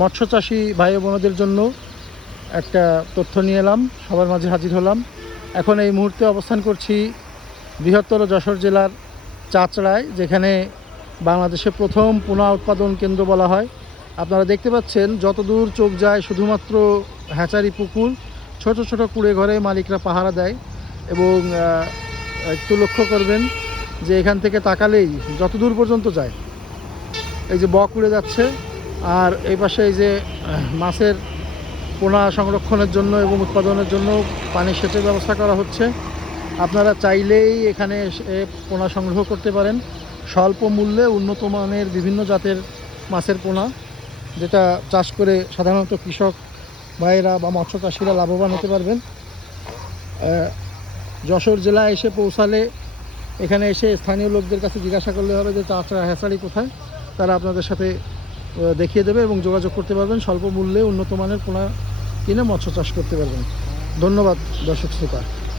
মৎস্য চাষি ভাই বোনদের জন্য একটা তথ্য নিয়ে এলাম, সবার মাঝে হাজির হলাম। এখন এই মুহূর্তে অবস্থান করছি বৃহত্তর যশোর জেলার চাচড়ায়, যেখানে বাংলাদেশে প্রথম পোনা উৎপাদন কেন্দ্র বলা হয়। আপনারা দেখতে পাচ্ছেন, যতদূর চোখ যায় শুধুমাত্র হ্যাচারি পুকুর, ছোট ছোট কুড়ে ঘরে মালিকরা পাহারা দেয় এবং একটু লক্ষ্য করবেন যে এখান থেকে তাকালেই যতদূর পর্যন্ত যায়, এই যে বক উড়ে যাচ্ছে। আর এই পাশে এই যে মাছের পোনা সংরক্ষণের জন্য এবং উৎপাদনের জন্য পানি সেচের ব্যবস্থা করা হচ্ছে। আপনারা চাইলেই এখানে এসে পোনা সংগ্রহ করতে পারেন। স্বল্প মূল্যে উন্নত মানের বিভিন্ন জাতের মাছের পোনা, যেটা চাষ করে সাধারণত কৃষক ভাইয়েরা বা মৎস্য চাষিরা লাভবান হতে পারবেন। যশোর জেলায় এসে পৌঁছালে এখানে এসে স্থানীয় লোকদের কাছে জিজ্ঞাসা করলে হবে যে চাষরা হ্যাসারি কোথায়? তারা আপনাদের সাথে দেখিয়ে দেবে এবং যোগাযোগ করতে পারবেন। স্বল্প মূল্যে উন্নত মানের পোনা কিনে মৎস্য চাষ করতে পারবেন। ধন্যবাদ, দর্শক শ্রোতা।